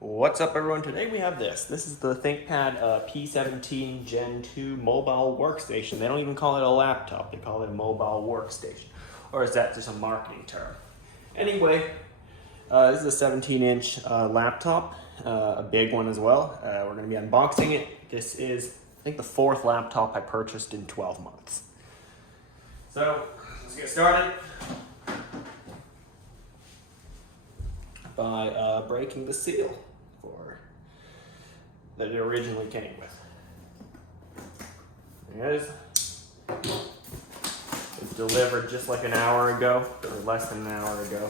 What's up, everyone? Today we have this. This is the ThinkPad P17 Gen 2 mobile workstation. They don't even call it a laptop, they call it a mobile workstation. Or is that just a marketing term? Anyway, this is a 17-inch laptop, a big one as well. We're going to be unboxing it. This is, I think, the fourth laptop I purchased in 12 months. So, let's get started by breaking the seal that it originally came with. There it is. It's delivered just like an hour ago, or less than an hour ago.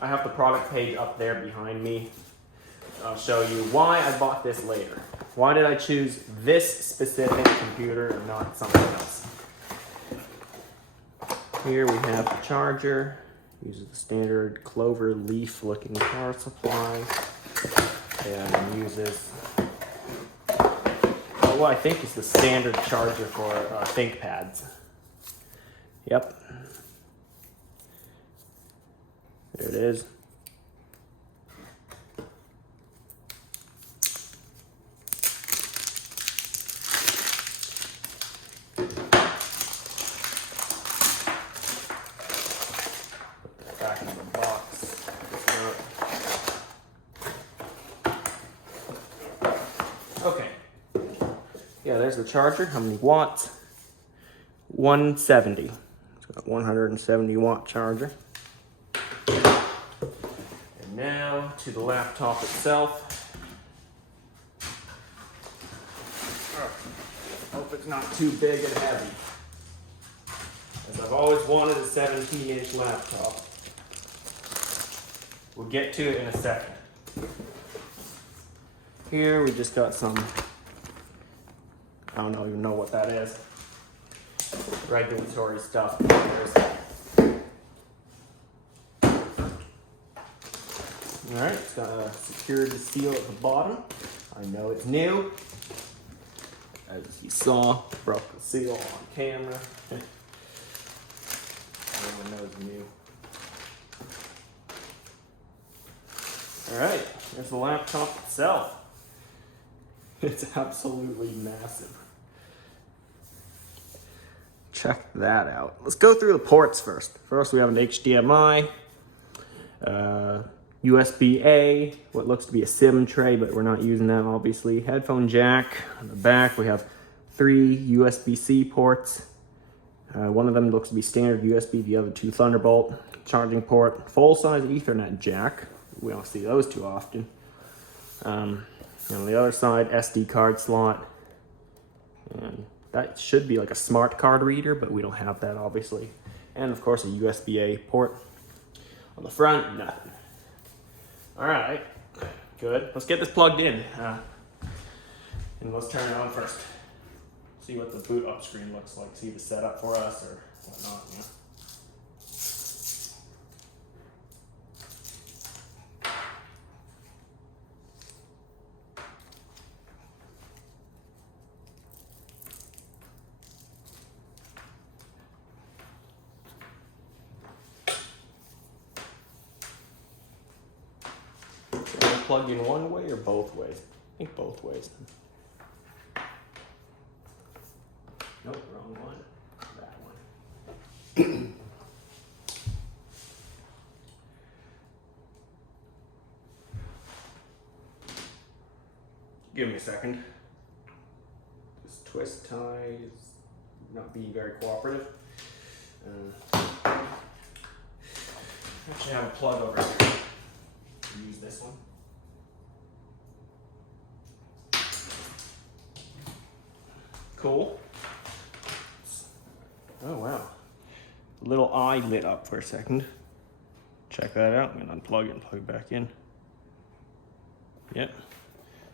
I have the product page up there behind me. I'll show you why I bought this later. Why did I choose this specific computer and not something else? Here we have the charger. Uses the standard clover leaf looking power supply. And uses what I think is the standard charger for ThinkPads. Yep. There it is. Back in the box. Okay. Yeah, there's the charger. How many watts? 170. It's got a 170 watt charger. And now to the laptop itself. Hope it's not too big and heavy, as I've always wanted a 17-inch laptop. We'll get to it in a second. Here we just got some, I don't even know what that is. Regulatory stuff. Alright, it's got a security seal at the bottom. I know it's new. As you saw, broke the seal on camera. Everyone knows new. Alright, there's the laptop itself. It's absolutely massive. Check that out. Let's go through the ports first. First, we have an HDMI, USB-A, what looks to be a SIM tray, but we're not using that, obviously. Headphone jack. On the back, we have 3 USB-C ports. One of them looks to be standard USB, the other 2 Thunderbolt. Charging port, full-size Ethernet jack. We don't see those too often. And on the other side, SD card slot. And that should be like a smart card reader, but we don't have that, obviously. And of course, a USB-A port. On the front, nothing. All right, good. Let's get this plugged in. And let's turn it on first. See what the boot up screen looks like. See the setup for us or whatnot. Yeah. Plug in one way or both ways? I think both ways. Nope, wrong one. That one. Give me a second. This twist tie is not being very cooperative. Actually, I have a plug over here. Use this one. Cool. Oh wow. The little eye lit up for a second. Check that out. I'm gonna unplug it and plug it back in. Yep.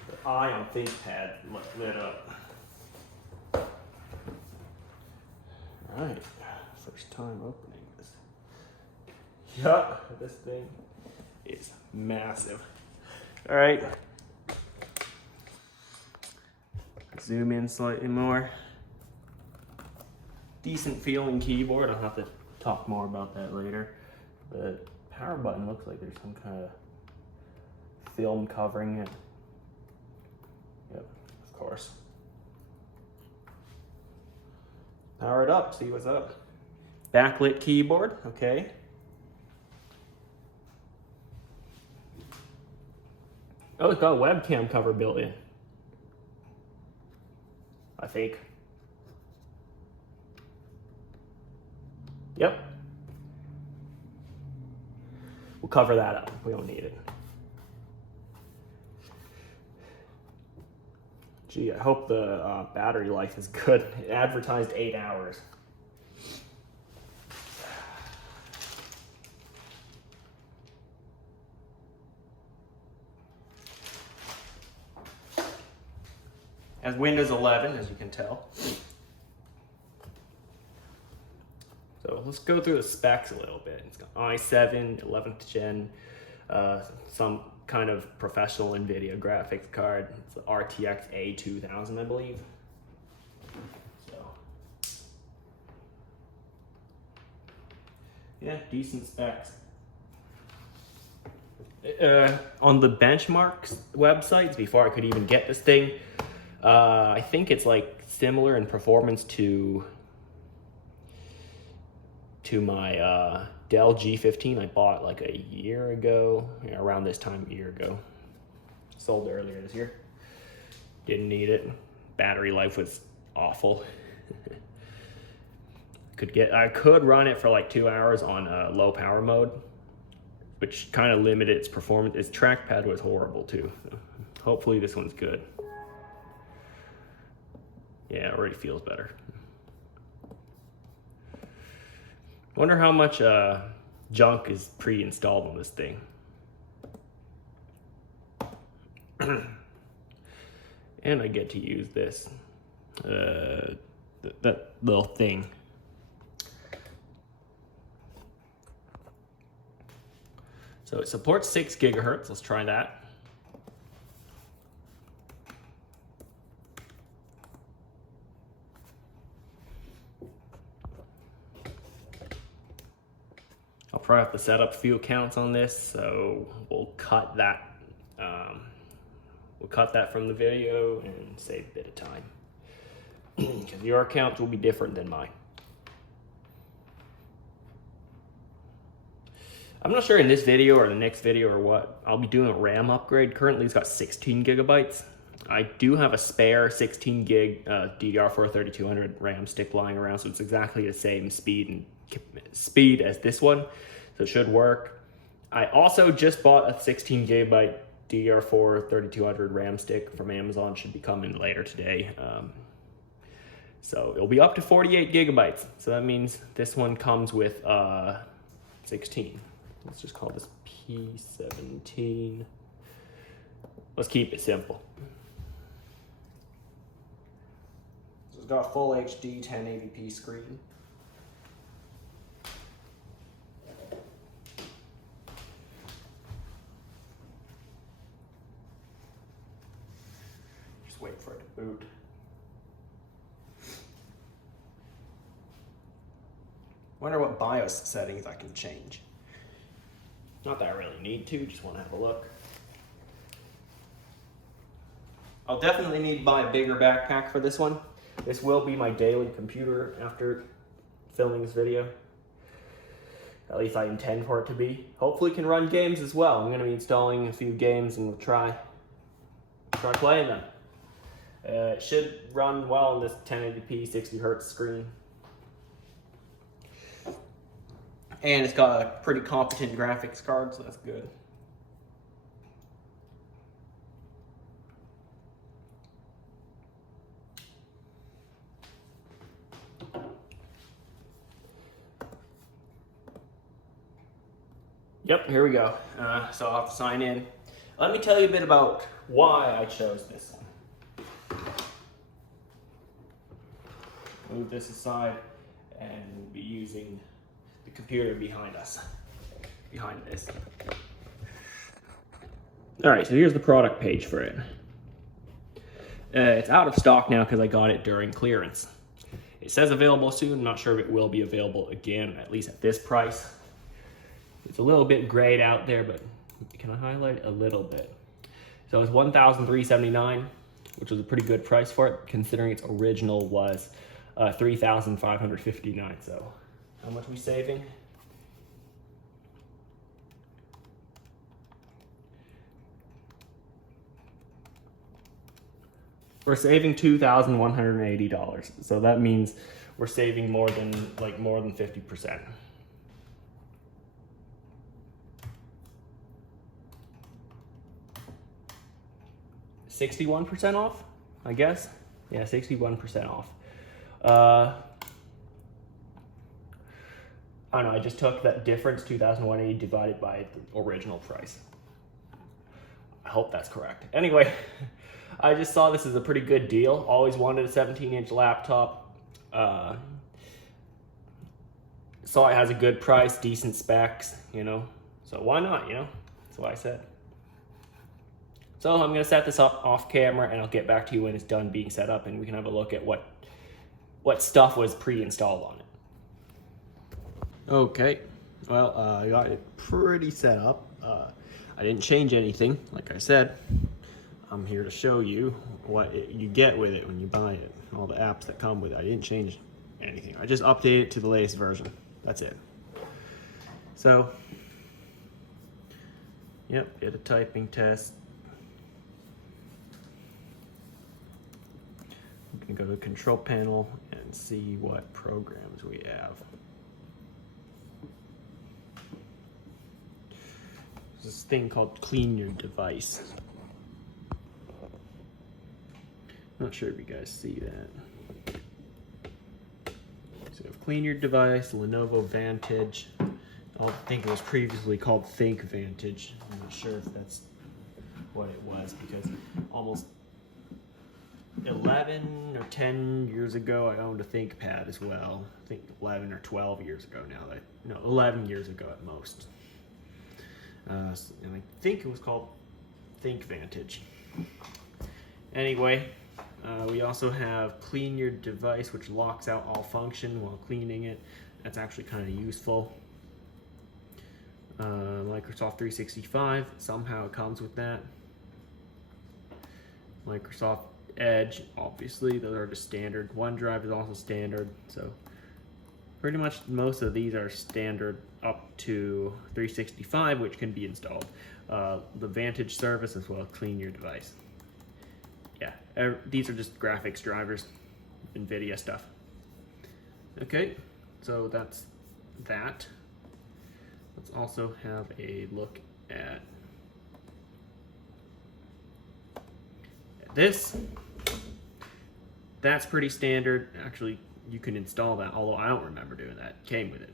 The eye on ThinkPad lit up. Alright. First time opening this. Yup, this thing is massive. Alright. Zoom in slightly more. Decent feeling keyboard. I'll have to talk more about that later. The power button looks like there's some kind of film covering it. Yep, of course. Power it up, see what's up. Backlit keyboard, okay. Oh, it's got a webcam cover built in, I think. Yep. We'll cover that up. We don't need it. Gee, I hope the battery life is good. It advertised 8 hours. Has Windows 11, as you can tell. So let's go through the specs a little bit. It's got i7, 11th gen, some kind of professional NVIDIA graphics card. It's the RTX A2000, I believe. So, yeah, decent specs. On the benchmarks websites, before I could even get this thing, I think it's like similar in performance to my Dell G15 I bought like a year ago, around this time a year ago. Sold earlier this year. Didn't need it. Battery life was awful. I could run it for like 2 hours on low power mode, which kind of limited its performance. Its trackpad was horrible too. So hopefully this one's good. Yeah, it already feels better. Wonder how much junk is pre-installed on this thing. And I get to use this, that little thing. So it supports 6 gigahertz. Let's try that. I'll probably have to set up a few accounts on this, so we'll cut that. We'll cut that from the video and save a bit of time, because your accounts will be different than mine. I'm not sure in this video or the next video or what. I'll be doing a RAM upgrade. Currently it's got 16 gigabytes. I do have a spare 16 gig DDR4 3200 RAM stick lying around, so it's exactly the same speed as this one, so it should work. I also just bought a 16 gigabyte DDR4 3200 RAM stick from Amazon. Should be coming later today. So it'll be up to 48 gigabytes. So that means this one comes with 16. Let's just call this P17. Let's keep it simple. So it's got a full HD 1080p screen. Just wait for it to boot. Wonder what BIOS settings I can change. Not that I really need to, just want to have a look. I'll definitely need to buy a bigger backpack for this one. This will be my daily computer after filming this video. At least I intend for it to be. Hopefully it can run games as well. I'm going to be installing a few games and we'll try playing them. It should run well on this 1080p 60 hertz screen. And it's got a pretty competent graphics card, so that's good. Yep, here we go. So I'll have to sign in. Let me tell you a bit about why I chose this one. Move this aside, and we'll be using the computer behind us, behind this. All right, so here's the product page for it. It's out of stock now because I got it during clearance. It says available soon. I'm not sure if it will be available again, at least at this price. It's a little bit grayed out there, but can I highlight a little bit? So it was $1,379, which was a pretty good price for it, considering its original was $3,559. So how much are we saving? We're saving $2,180. So that means we're saving more than 50%. $61% off, I guess. Yeah, 61% off. I don't know, I just took that difference, 2,180, divided by the original price. I hope that's correct. Anyway, I just saw this as a pretty good deal. Always wanted a 17-inch laptop. Saw it has a good price, decent specs, you know. So why not, you know? That's what I said. So I'm gonna set this up off camera and I'll get back to you when it's done being set up and we can have a look at what stuff was pre-installed on it. Okay, well, I got it pretty set up. I didn't change anything, like I said. I'm here to show you what you get with it when you buy it, all the apps that come with it. I didn't change anything. I just updated it to the latest version. That's it. So, yep, did a typing test. I'm gonna go to the control panel and see what programs we have. There's this thing called Clean Your Device. Not sure if you guys see that. So Clean Your Device, Lenovo Vantage. I think it was previously called ThinkVantage. I'm not sure if that's what it was because almost 11 or 10 years ago I owned a ThinkPad as well. I think 11 or 12 years ago now. No, 11 years ago at most. And I think it was called ThinkVantage. Anyway, we also have Clean Your Device, which locks out all function while cleaning it. That's actually kind of useful. Microsoft 365, somehow it comes with that. Microsoft Edge, obviously, those are just standard. OneDrive is also standard, so pretty much most of these are standard up to 365, which can be installed. The Vantage service as well, Clean Your Device. Yeah, these are just graphics drivers, NVIDIA stuff. Okay, so that's that. Let's also have a look at this. That's pretty standard. Actually, you can install that, although I don't remember doing that. It came with it.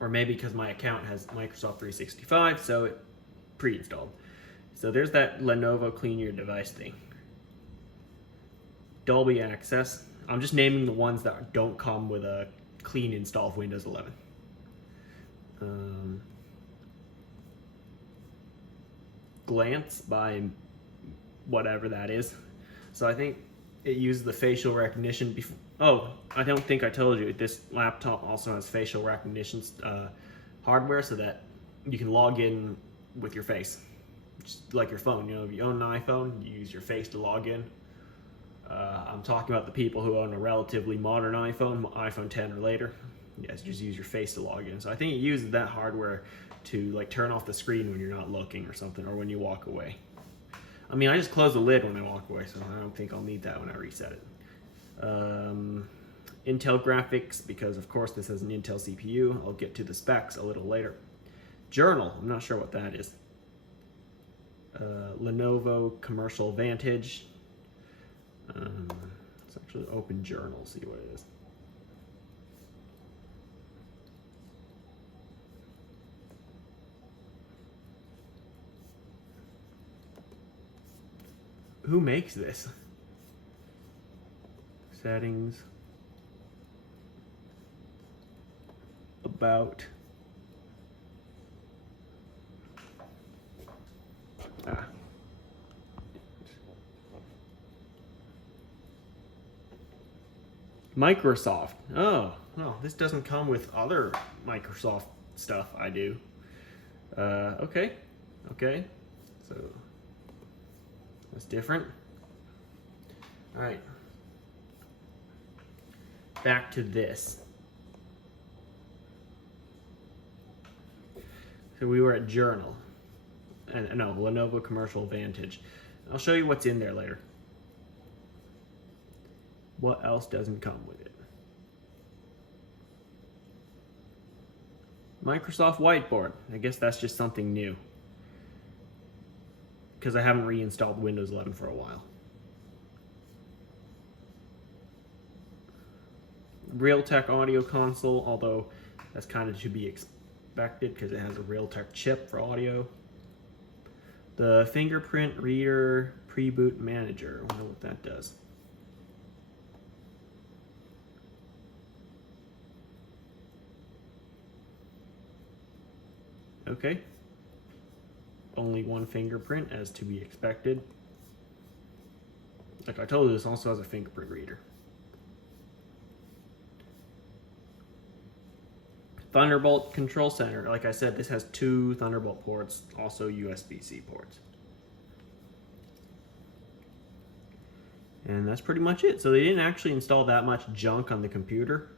Or maybe because my account has Microsoft 365, so it pre-installed. So there's that Lenovo Clean Your Device thing. Dolby Access. I'm just naming the ones that don't come with a clean install of Windows 11. Glance by whatever that is. So I think it uses the facial recognition before. Oh, I don't think I told you, this laptop also has facial recognition hardware so that you can log in with your face. Just like your phone, you know, if you own an iPhone, you use your face to log in. I'm talking about the people who own a relatively modern iPhone 10 or later. Yes, just use your face to log in. So I think it uses that hardware to like turn off the screen when you're not looking or something, or when you walk away. I mean, I just close the lid when I walk away, so I don't think I'll need that when I reset it. Intel graphics, because of course this has an Intel CPU. I'll get to the specs a little later. Journal, I'm not sure what that is. Lenovo Commercial Vantage. Let's actually open Journal, see what it is. Who makes this? Settings. About. Microsoft. Oh, well, this doesn't come with other Microsoft stuff I do. Okay. So That's different. All right. Back to this. So we were at Journal. And no, Lenovo Commercial Vantage. I'll show you what's in there later. What else doesn't come with it? Microsoft Whiteboard. I guess that's just something new, because I haven't reinstalled Windows 11 for a while. Realtek audio console, although that's kind of to be expected because it has a Realtek chip for audio. The fingerprint reader pre-boot manager. I wonder what that does. Okay. Only one fingerprint, as to be expected. Like I told you, this also has a fingerprint reader. Thunderbolt control center. Like I said, this has 2 Thunderbolt ports, also USB-C ports. And that's pretty much it. So they didn't actually install that much junk on the computer,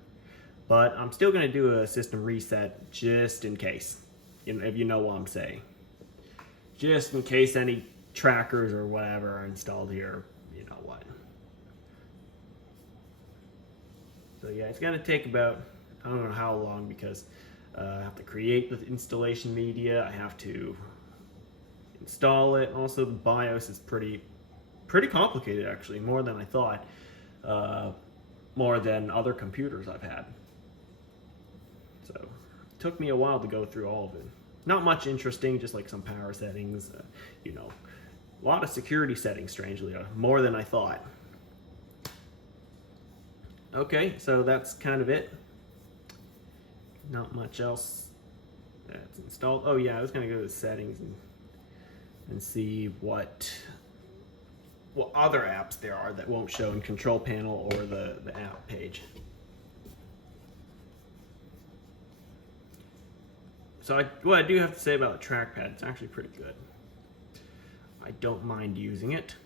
but I'm still going to do a system reset just in case, if you know what I'm saying. Just in case any trackers or whatever are installed here, you know what. So yeah, it's going to take about, I don't know how long, because I have to create the installation media, I have to install it. Also, the BIOS is pretty complicated, actually, more than I thought, more than other computers I've had. So it took me a while to go through all of it. Not much interesting, just like some power settings, you know, a lot of security settings, strangely, more than I thought. Okay, so that's kind of it. Not much else that's installed. Oh yeah, I was gonna go to the settings and see what other apps there are that won't show in control panel or the app page. So what I do have to say about the trackpad, it's actually pretty good. I don't mind using it.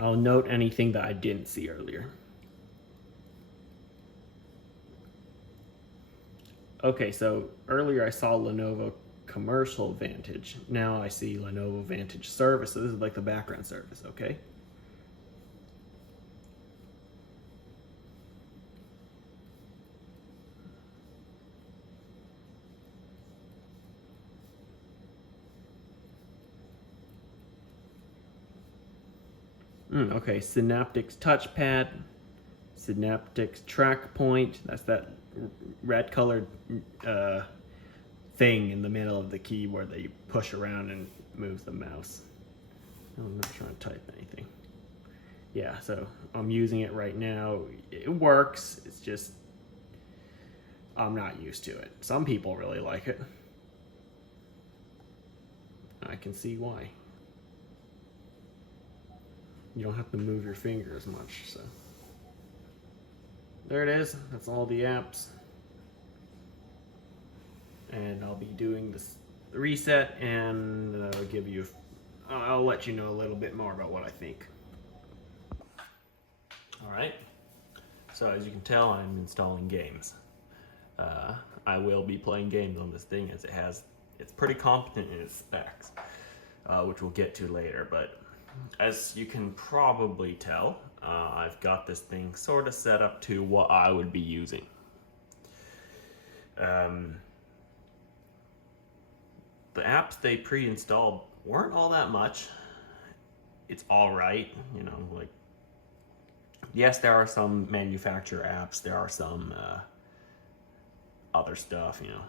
I'll note anything that I didn't see earlier. Okay, so earlier I saw Lenovo Commercial Vantage. Now I see Lenovo Vantage Service. So this is like the background service, okay? Okay, Synaptics touchpad, Synaptics track point. That's that red colored thing in the middle of the keyboard that you push around and moves the mouse. I'm not trying to type anything. Yeah, so I'm using it right now. It works, it's just I'm not used to it. Some people really like it. I can see why. You don't have to move your finger as much, so. There it is, that's all the apps. And I'll be doing this reset, and I'll let you know a little bit more about what I think. All right, so as you can tell, I'm installing games. I will be playing games on this thing, as it's pretty competent in its specs, which we'll get to later, but as you can probably tell, I've got this thing sort of set up to what I would be using. The apps they pre-installed weren't all that much. It's all right, you know, like, yes, there are some manufacturer apps, there are some other stuff, you know,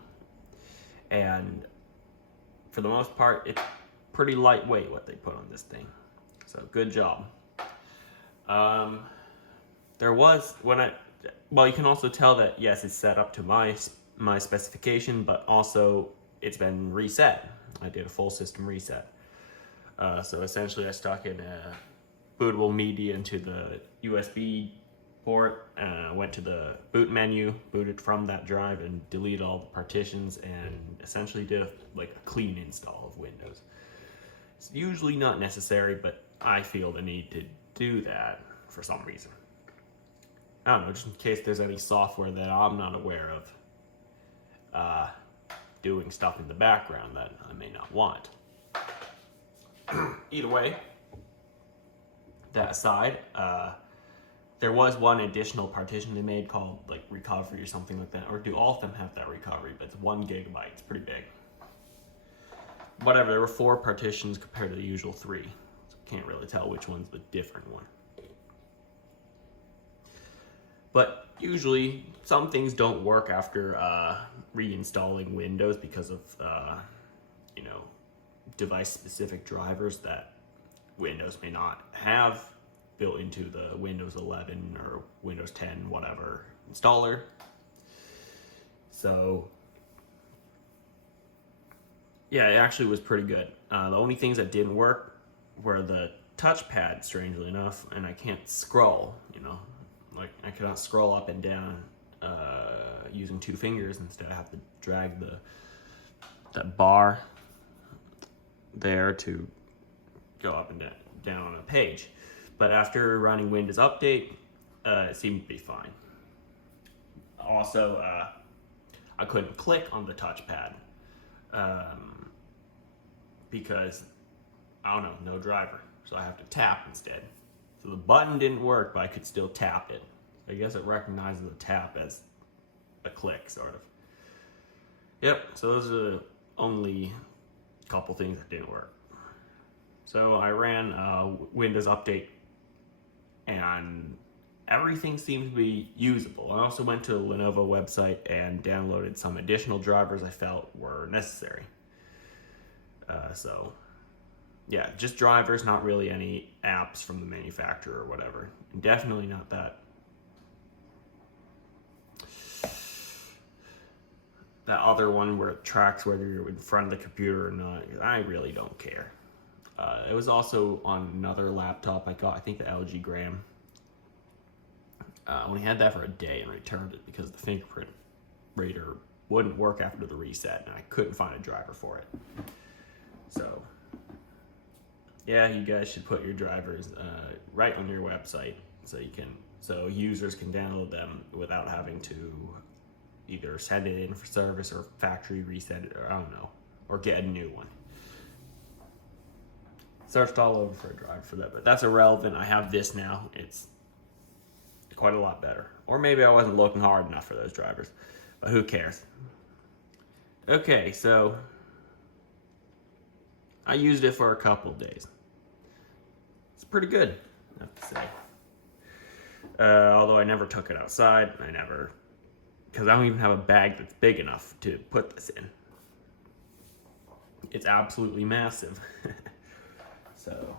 and for the most part, it's pretty lightweight what they put on this thing. So good job. There was, well, you can also tell that, yes, it's set up to my specification, but also it's been reset. I did a full system reset. So essentially I stuck in a bootable media into the USB port, went to the boot menu, booted from that drive, and deleted all the partitions, and essentially did a clean install of Windows. It's usually not necessary, but I feel the need to do that for some reason. I don't know, just in case there's any software that I'm not aware of doing stuff in the background that I may not want. Either way, that aside, there was one additional partition they made called recovery or something like that. Or do all of them have that recovery? But it's 1 gigabyte. It's pretty big. Whatever, there were 4 partitions compared to the usual 3. So can't really tell which one's the different one. But usually some things don't work after reinstalling Windows because of device-specific drivers that Windows may not have built into the Windows 11 or Windows 10 whatever installer. So yeah, it actually was pretty good. The only things that didn't work were the touchpad, strangely enough, and I can't scroll, I cannot scroll up and down using 2 fingers. Instead I have to drag that bar there to go up and down on a page. But after running Windows Update, it seemed to be fine. Also, I couldn't click on the touchpad because, I don't know, no driver. So I have to tap instead. So the button didn't work, but I could still tap it. I guess it recognizes the tap as a click, sort of. Yep, so those are the only couple things that didn't work. So I ran Windows Update, and everything seemed to be usable. I also went to the Lenovo website and downloaded some additional drivers I felt were necessary. So yeah, just drivers, not really any apps from the manufacturer or whatever. And definitely not that other one where it tracks whether you're in front of the computer or not. I really don't care. It was also on another laptop I got, I think the LG Gram. I only had that for a day and returned it because the fingerprint reader wouldn't work after the reset, and I couldn't find a driver for it. So yeah, you guys should put your drivers right on your website so users can download them without having to either send it in for service or factory reset it, or I don't know, or get a new one. Searched all over for a driver for that, but that's irrelevant. I have this now. It's quite a lot better. Or maybe I wasn't looking hard enough for those drivers, but who cares? Okay, so I used it for a couple of days. It's pretty good, I have to say. Although I never took it outside. Because I don't even have a bag that's big enough to put this in. It's absolutely massive. So,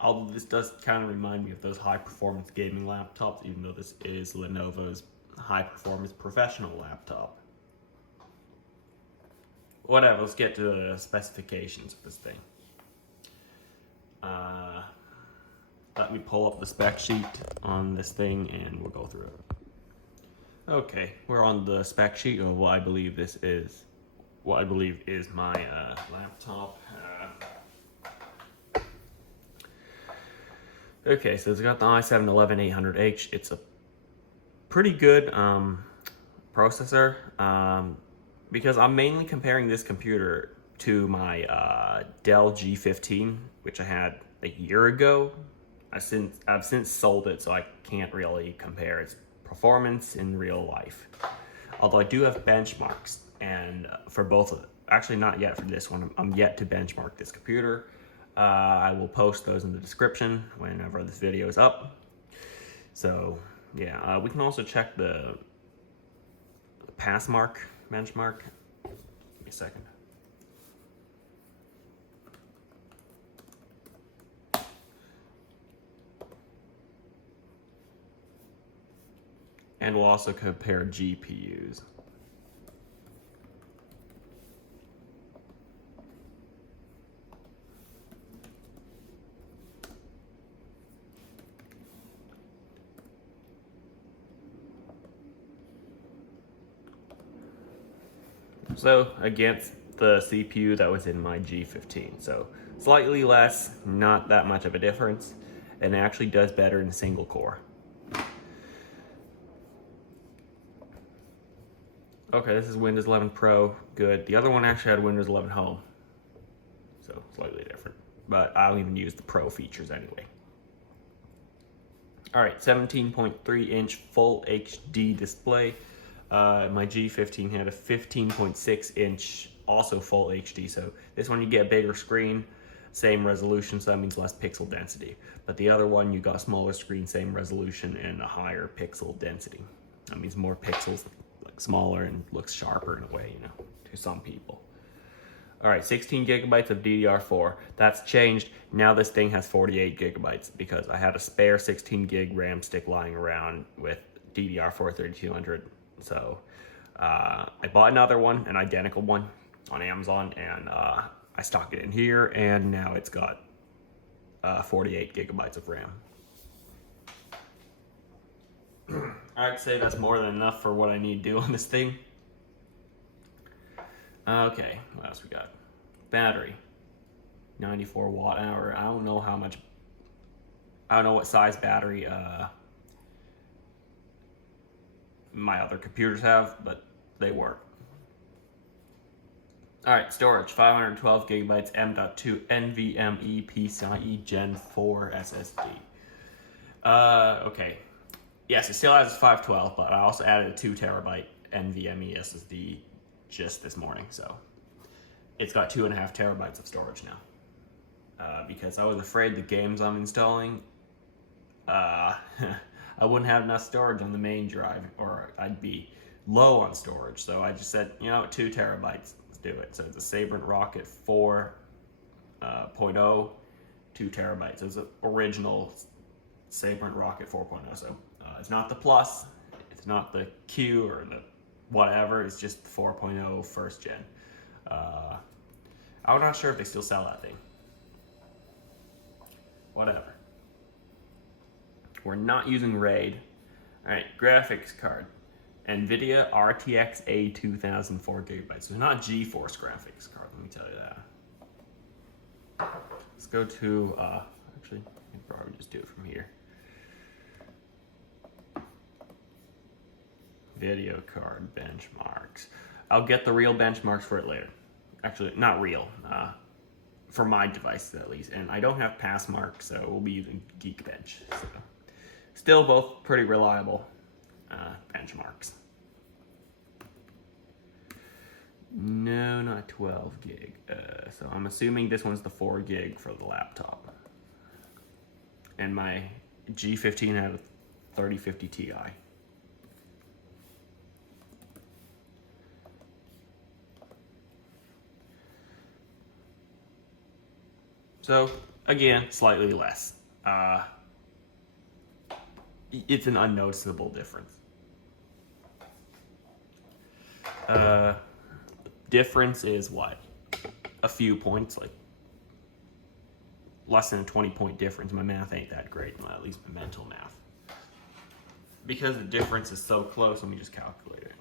although this does kind of remind me of those high-performance gaming laptops, even though this is Lenovo's high-performance professional laptop. Whatever, let's get to the specifications of this thing. Let me pull up the spec sheet on this thing and we'll go through it. Okay, we're on the spec sheet of what I believe this is. What I believe is my laptop. Okay, so it's got the i7-11800H. It's a pretty good processor because I'm mainly comparing this computer to my Dell G15, which I had a year ago. I've since sold it, so I can't really compare its performance in real life. Although I do have benchmarks, and for both of them. Actually, not yet for this one. I'm yet to benchmark this computer. I will post those in the description whenever this video is up. So yeah, we can also check the pass mark benchmark. Give me a second. And we'll also compare GPUs. So against the CPU that was in my G15. So slightly less, not that much of a difference, and it actually does better in single core. Okay, this is Windows 11 Pro, good. The other one actually had Windows 11 Home, so slightly different. But I don't even use the Pro features anyway. All right, 17.3 inch full HD display. My G15 had a 15.6 inch, also full HD. So this one you get a bigger screen, same resolution, so that means less pixel density. But the other one you got a smaller screen, same resolution, and a higher pixel density. That means more pixels, like smaller and looks sharper in a way, you know, to some people. All right, 16 gigabytes of DDR4. That's changed. Now this thing has 48 gigabytes because I had a spare 16 gig RAM stick lying around with DDR4 3200. So I bought another one, an identical one on Amazon, and I stuck it in here, and now it's got 48 gigabytes of RAM. I'd say that's more than enough for what I need to do on this thing. Okay, what else we got? Battery, 94 watt hour. I don't know how much, I don't know what size battery my other computers have, but they work. All right, storage, 512 gigabytes, M.2 NVMe PCIe Gen 4 SSD. Okay, yes, it still has 512, but I also added a 2 terabyte NVMe SSD just this morning, so it's got 2.5 terabytes of storage now. Because I was afraid the games I'm installing, I wouldn't have enough storage on the main drive, or I'd be low on storage. So I just said, you know, 2 terabytes, let's do it. So it's a Sabrent Rocket 4.0, 2 terabytes. So it's an original Sabrent Rocket 4.0. So it's not the Plus, it's not the Q or the whatever, it's just the 4.0 first gen. I'm not sure if they still sell that thing. Whatever. We're not using RAID. All right, graphics card. NVIDIA RTX A2000 4 gigabytes. So not GeForce graphics card, let me tell you that. Let's go to, actually, I can probably just do it from here. Video card benchmarks. I'll get the real benchmarks for it later. Actually, not real, for my devices at least. And I don't have Passmark, so we'll be using Geekbench. So still both pretty reliable benchmarks. No, not 12 gig. So I'm assuming this one's the 4 gig for the laptop. And my G15 had a 3050 Ti. So again, slightly less. It's an unnoticeable difference. Difference is what? A few points, like less than a 20-point difference. My math ain't that great, at least my mental math. Because the difference is so close, let me just calculate it.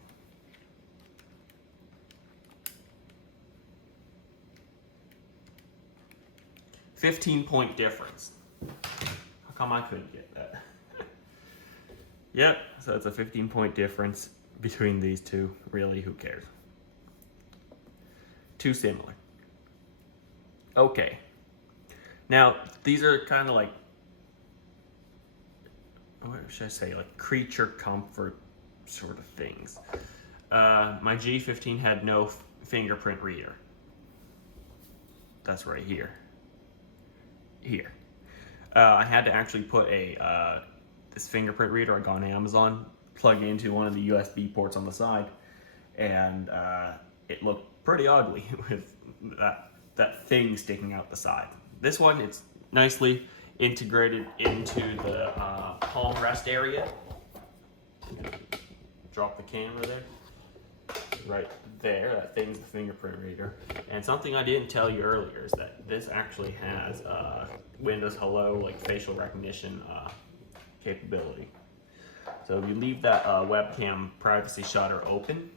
$15-point difference. How come I couldn't get that? Yep, so it's a 15-point difference between these two. Really, who cares? Too similar. Okay. Now, these are kind of like, what should I say, like creature comfort sort of things. My G15 had no fingerprint reader. That's right here. Here. I had to actually put a this fingerprint reader I got on Amazon, plug into one of the USB ports on the side, and it looked pretty ugly with that thing sticking out the side. This one, it's nicely integrated into the palm rest area. Drop the camera there. Right there, that thing's the fingerprint reader. And something I didn't tell you earlier is that this actually has Windows Hello, like facial recognition capability. So if you leave that webcam privacy shutter open,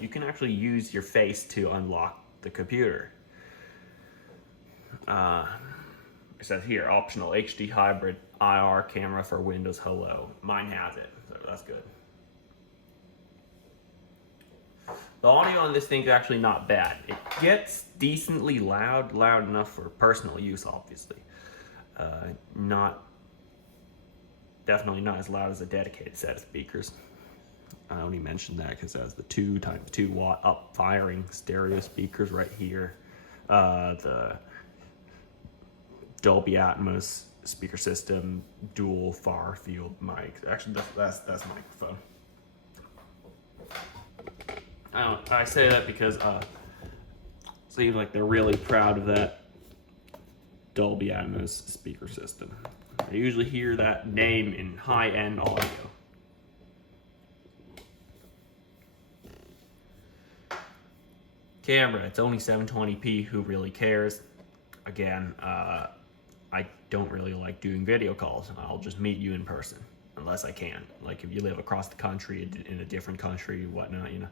you can actually use your face to unlock the computer. It says here, optional HD hybrid IR camera for Windows Hello. Mine has it, so that's good. The audio on this thing is actually not bad. It gets decently loud enough for personal use, obviously. Definitely not as loud as a dedicated set of speakers. I only mentioned that because it has the 2 times 2 watt up firing stereo speakers right here. The Dolby Atmos speaker system, dual far field mic. Actually, that's microphone. I say that because it seems like they're really proud of that Dolby Atmos speaker system. I usually hear that name in high-end audio. Camera, it's only 720p, who really cares? Again, I don't really like doing video calls. I'll just meet you in person, unless I can. Like if you live across the country, in a different country, whatnot, you know.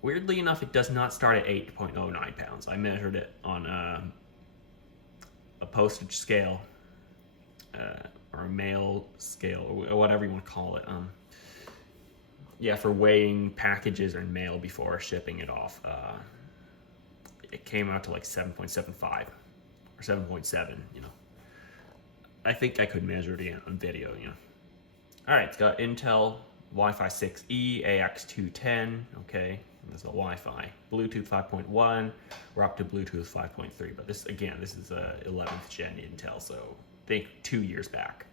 Weirdly enough, it does not start at 8.09 pounds. I measured it on a postage scale, or a mail scale, or whatever you want to call it. Yeah, for weighing packages or mail before shipping it off. It came out to like 7.75 or 7.7, you know. I think I could measure it on video, you know. All right, it's got Intel Wi-Fi 6E, AX210, okay. There's the Wi-Fi, Bluetooth 5.1, we're up to Bluetooth 5.3, but this is a 11th gen Intel, so think 2 years back.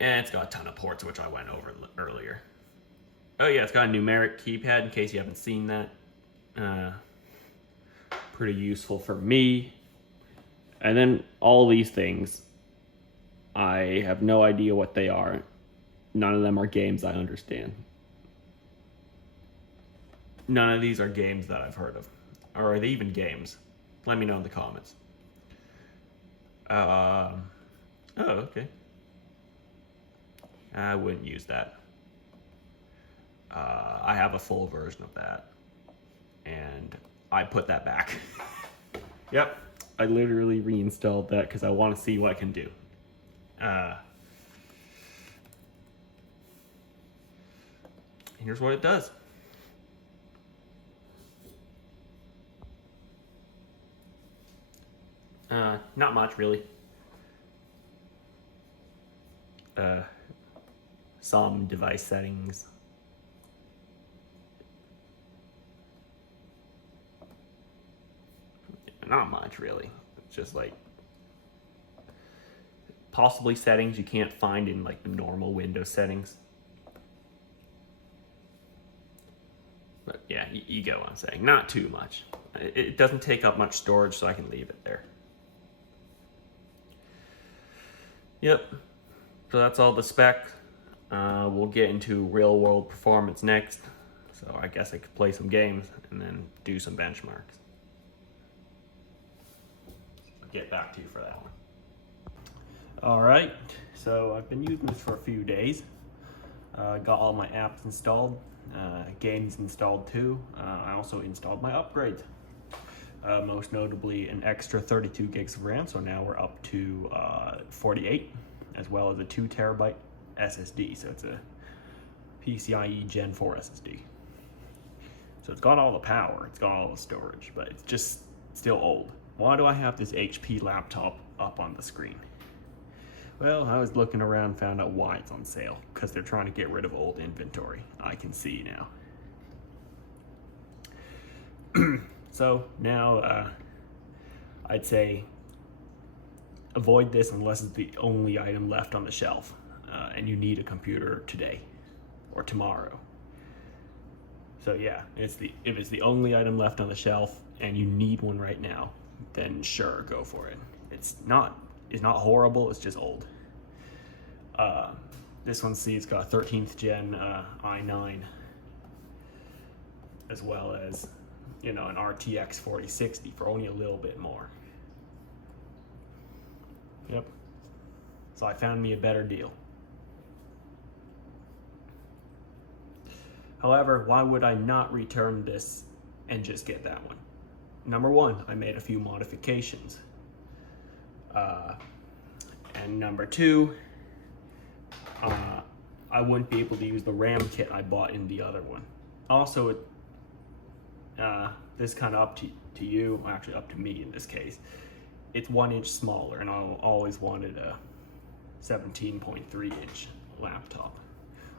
And it's got a ton of ports, which I went over earlier. Oh yeah, it's got a numeric keypad in case you haven't seen that. Pretty useful for me. And then all these things, I have no idea what they are. None of them are games I understand. None of these are games that I've heard of. Or are they even games? Let me know in the comments. Oh, okay. I wouldn't use that. I have a full version of that. And I put that back. Yep. I literally reinstalled that because I want to see what I can do. Here's what it does. Not much, really. Some device settings. Not much, really. It's just like possibly settings you can't find in like the normal Windows settings. But yeah, you get what I'm saying. Not too much. It doesn't take up much storage, so I can leave it there. Yep. So that's all the spec. We'll get into real world performance next. So I guess I could play some games and then do some benchmarks. I'll get back to you for that one. All right, so I've been using this for a few days. Got all my apps installed, games installed too. I also installed my upgrades. Most notably an extra 32 gigs of RAM, so now we're up to 48, as well as a 2 terabyte SSD, so it's a PCIe Gen 4 SSD. So it's got all the power, it's got all the storage, but it's just still old. Why do I have this HP laptop up on the screen? Well, I was looking around and found out why it's on sale, because they're trying to get rid of old inventory. I can see now. So now I'd say avoid this unless it's the only item left on the shelf and you need a computer today or tomorrow. So yeah, if it's the only item left on the shelf and you need one right now, then sure, go for it. It's not horrible, it's just old. This one, see, it's got a 13th gen i9, as well as, you know, an RTX 4060 for only a little bit more. Yep. So I found me a better deal. However, why would I not return this and just get that one? Number one, I made a few modifications. And number two, I wouldn't be able to use the RAM kit I bought in the other one. Also, this is kind of up to you, actually up to me in this case. It's 1 inch smaller, and I always wanted a 17.3 inch laptop,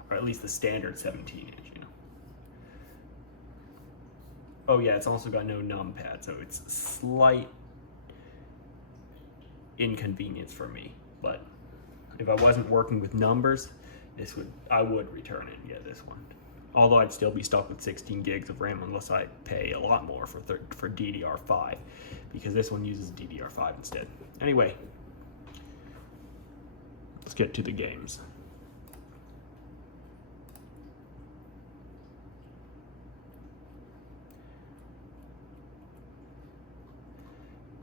or at least the standard 17 inch, you know. Oh yeah, it's also got no numpad, so it's a slight inconvenience for me. But if I wasn't working with numbers, I would return it and get this one. Although I'd still be stuck with 16 gigs of RAM unless I pay a lot more for DDR5, because this one uses DDR5 instead. Anyway, let's get to the games.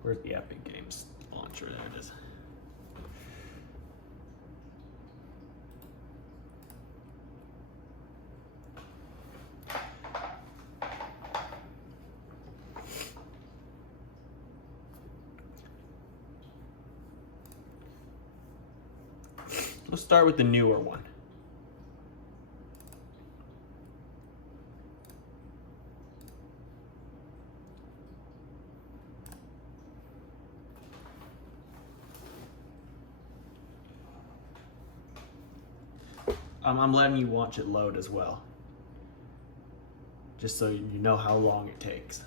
Where's the Epic Games launcher? There it is. Let's start with the newer one. I'm letting you watch it load as well, just so you know how long it takes.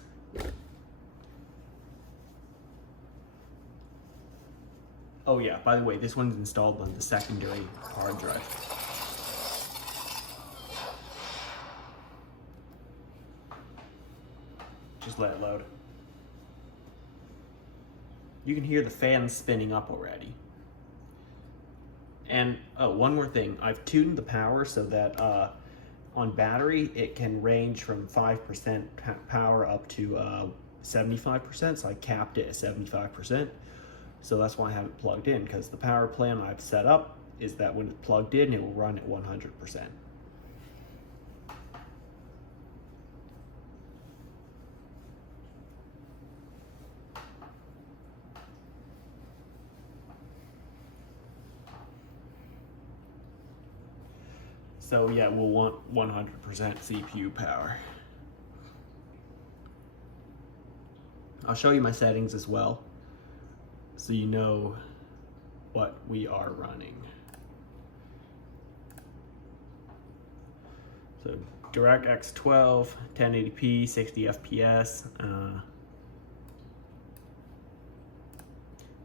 Oh yeah, by the way, this one's installed on the secondary hard drive. Just let it load. You can hear the fans spinning up already. And oh, one more thing, I've tuned the power so that on battery it can range from 5% power up to 75%, so I capped it at 75%. So that's why I have it plugged in, because the power plan I've set up is that when it's plugged in, it will run at 100%. So yeah, we'll want 100% CPU power. I'll show you my settings as well, so you know what we are running. So DirectX 12, 1080p, 60 FPS,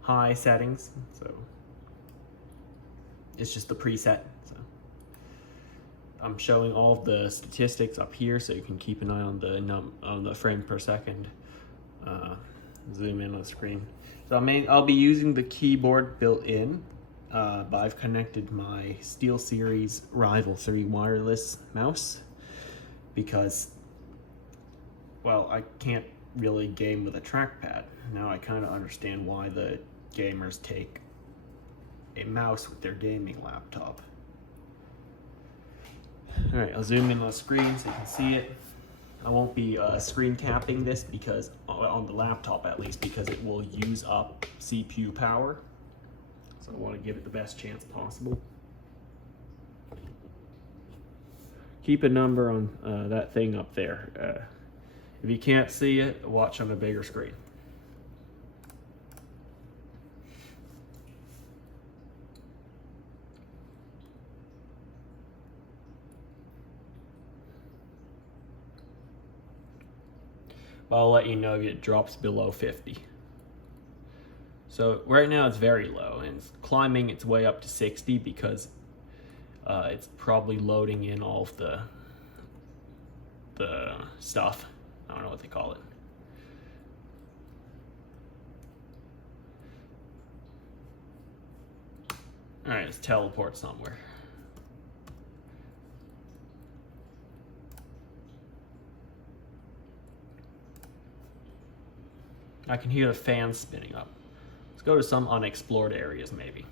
high settings, so it's just the preset. So I'm showing all of the statistics up here, so you can keep an eye on the frame per second. Zoom in on the screen. So I'll be using the keyboard built in, but I've connected my SteelSeries Rival 3 wireless mouse because, well, I can't really game with a trackpad. Now I kind of understand why the gamers take a mouse with their gaming laptop. All right, I'll zoom in on the screen so you can see it. I won't be screen capping this because, on the laptop at least, because it will use up CPU power. So I want to give it the best chance possible. Keep a number on that thing up there. If you can't see it, watch on a bigger screen. I'll let you know if it drops below 50. So right now it's very low, and it's climbing its way up to 60 because it's probably loading in all of the stuff. I don't know what they call it. All right, let's teleport somewhere. I can hear the fans spinning up. Let's go to some unexplored areas maybe.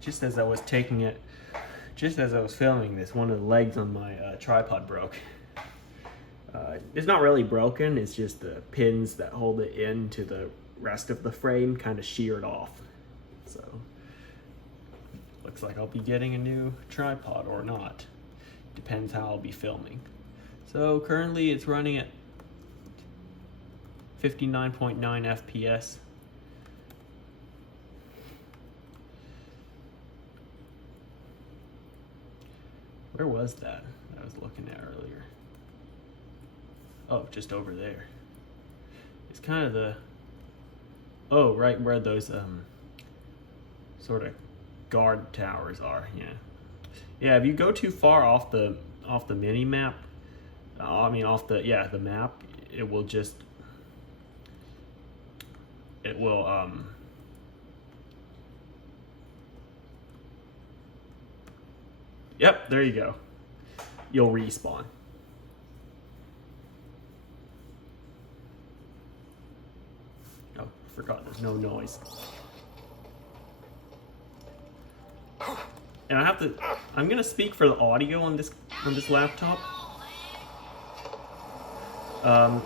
just as I was taking it, just as I was filming this, one of the legs on my tripod broke. It's not really broken, it's just the pins that hold it into the rest of the frame kind of sheared off. So, looks like I'll be getting a new tripod or not. Depends how I'll be filming. So currently it's running at 59.9 FPS. Where was that I was looking at earlier? Oh, just over there. It's kind of the, oh, right where those sort of guard towers are. Yeah, if you go too far off the mini map, I mean off the map, it will yep, there you go. You'll respawn. Oh, forgot there's no noise. And I'm gonna speak for the audio on this laptop.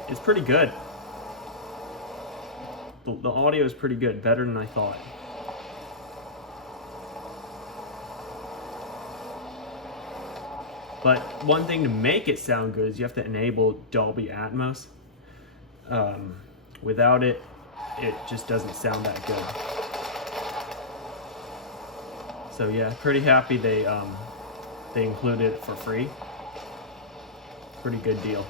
It's pretty good. The audio is pretty good, better than I thought. But one thing to make it sound good is you have to enable Dolby Atmos. Without it, it just doesn't sound that good. So yeah, pretty happy they included it for free. Pretty good deal.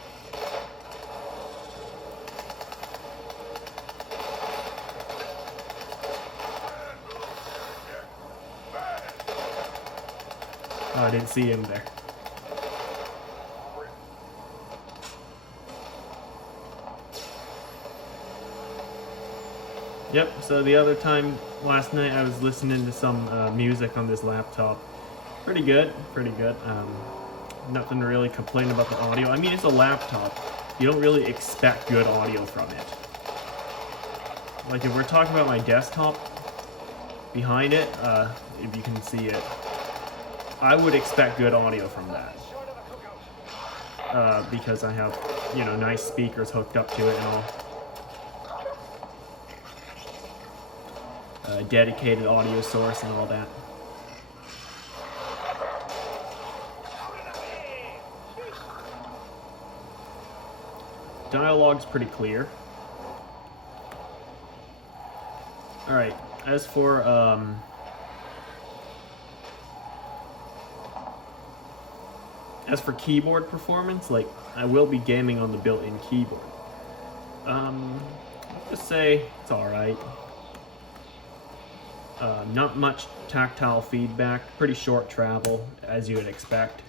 Oh, I didn't see him there. Yep, so the other time last night I was listening to some music on this laptop. Pretty good, pretty good. Nothing to really complain about the audio. I mean, it's a laptop. You don't really expect good audio from it. Like if we're talking about my desktop, behind it, if you can see it, I would expect good audio from that. Because I have, you know, nice speakers hooked up to it and all. Dedicated audio source and all that. Dialogue's pretty clear. Alright, as for keyboard performance, like I will be gaming on the built-in keyboard. I'll just say it's alright. Not much tactile feedback, pretty short travel, as you would expect.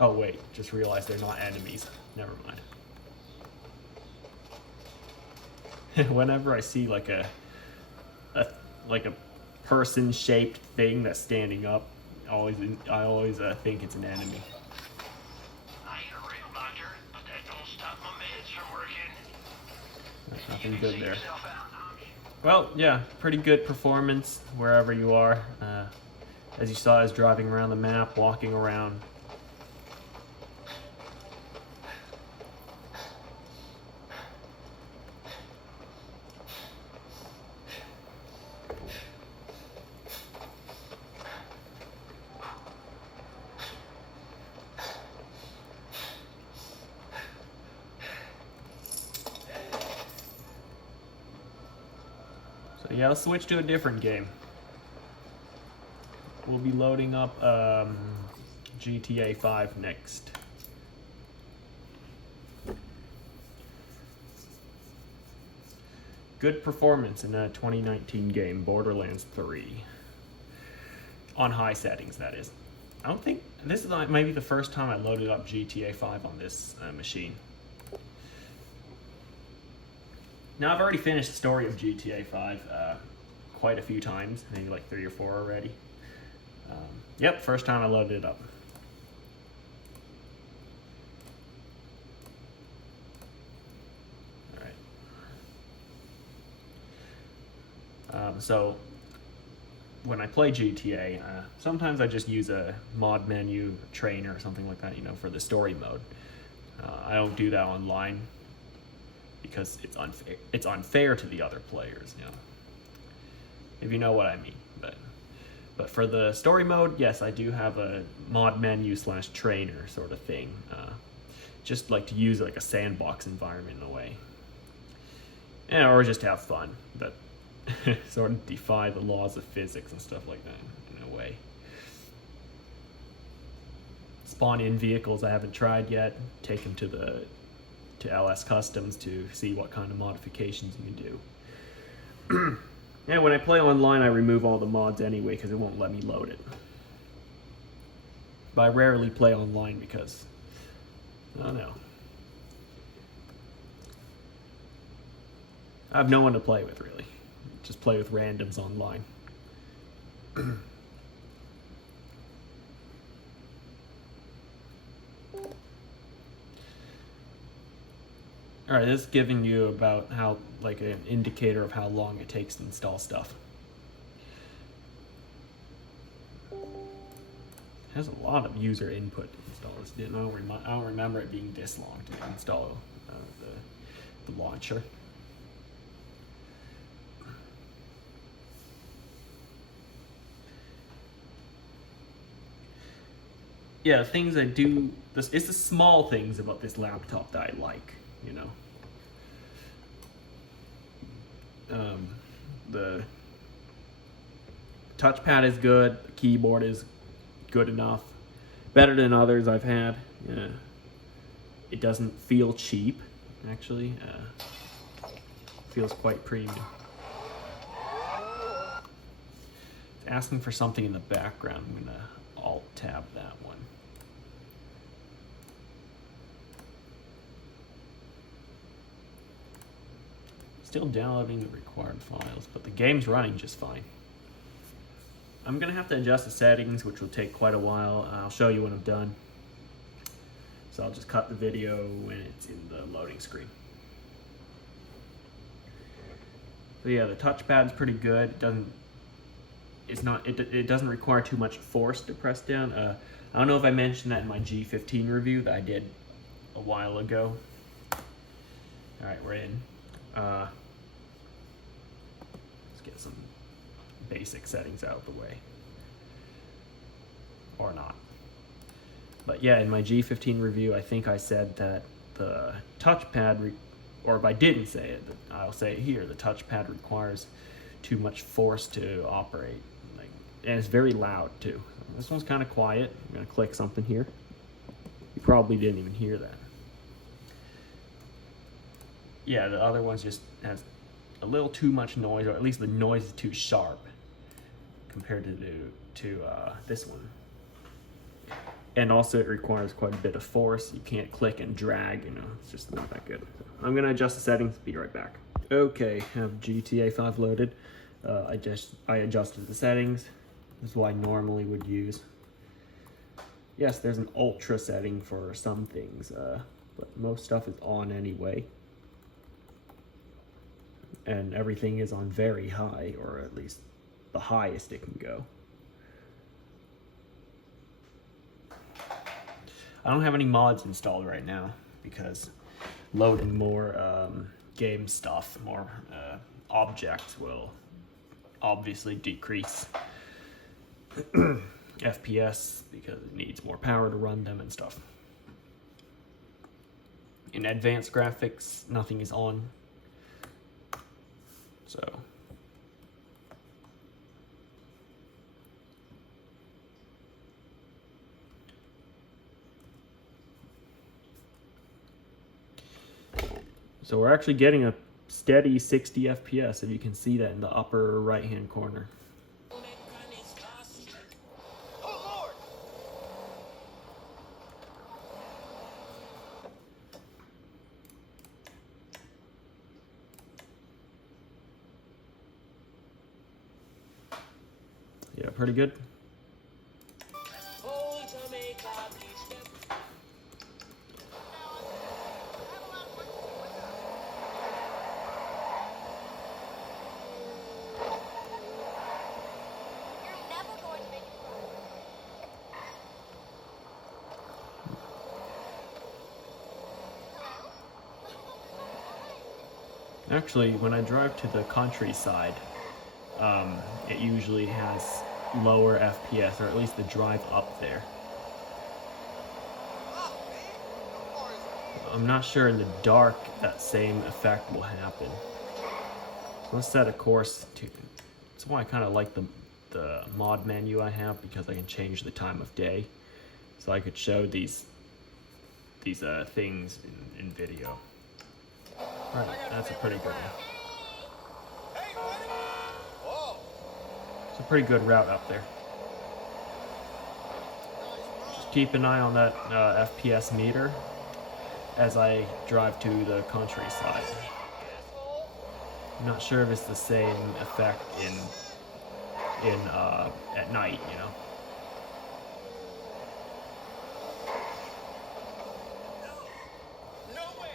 Oh wait, just realized they're not enemies. Never mind. Whenever I see like a person-shaped thing that's standing up, I always think it's an enemy. I ain't a real doctor, but that don't stop my meds from working. There's nothing good there. Yourself out. Well, yeah, pretty good performance wherever you are. As you saw, I was driving around the map, walking around. So yeah, let's switch to a different game. We'll be loading up GTA 5 next. Good performance in a 2019 game, Borderlands 3. On high settings, that is. I don't think, this is maybe the first time I loaded up GTA 5 on this machine. Now, I've already finished the story of GTA 5 quite a few times, maybe like 3 or 4 already. Yep, first time I loaded it up. So when I play GTA, sometimes I just use a mod menu trainer or something like that, you know, for the story mode. I don't do that online because it's unfair to the other players, you know, if you know what I mean. But for the story mode, yes, I do have a mod menu / trainer sort of thing. Just like to use like a sandbox environment in a way. Yeah, or just have fun, but sort of defy the laws of physics and stuff like that in a way. Spawn in vehicles I haven't tried yet. Take them to LS Customs to see what kind of modifications you can do. Yeah, when I play online, I remove all the mods anyway because it won't let me load it. But I rarely play online because, I don't know. I have no one to play with, really. Just play with randoms online. Alright, this is giving you about how, like, an indicator of how long it takes to install stuff. It has a lot of user input to install this. I don't remember it being this long to install the launcher. Yeah, things I do. It's the small things about this laptop that I like, you know. The touchpad is good. The keyboard is good enough, better than others I've had. Yeah. It doesn't feel cheap, actually. Feels quite premium. It's asking for something in the background. I'm gonna Alt-tab that one. Still downloading the required files, but the game's running just fine. I'm gonna have to adjust the settings, which will take quite a while. I'll show you when I'm done. So I'll just cut the video when it's in the loading screen. So yeah, the touchpad's pretty good. It doesn't require too much force to press down. I don't know if I mentioned that in my G15 review that I did a while ago. All right, we're in. Let's get some basic settings out of the way. Or not. But yeah, in my G15 review, I think I said that the touchpad, or if I didn't say it, I'll say it here, the touchpad requires too much force to operate. And it's very loud too. This one's kind of quiet. I'm gonna click something here. You probably didn't even hear that. Yeah, the other one just has a little too much noise, or at least the noise is too sharp compared to this one. And also it requires quite a bit of force. You can't click and drag, you know, it's just not that good. So I'm gonna adjust the settings, be right back. Okay, have GTA 5 loaded. I adjusted the settings. This is what I normally would use. Yes, there's an ultra setting for some things, but most stuff is on anyway. And everything is on very high, or at least the highest it can go. I don't have any mods installed right now because loading more game stuff, more objects will obviously decrease FPS because it needs more power to run them and stuff. In advanced graphics, nothing is on. So we're actually getting a steady 60 FPS, if you can see that in the upper right hand corner. Yeah, pretty good. Actually, when I drive to the countryside, it usually has lower FPS, or at least the drive up there. I'm not sure in the dark that same effect will happen. So let's set a course to. That's why I kind of like the mod menu I have, because I can change the time of day. So I could show these things in video. Right, that's a pretty good one. It's a pretty good route up there. Just keep an eye on that FPS meter as I drive to the countryside. I'm not sure if it's the same effect at night, you know. No way!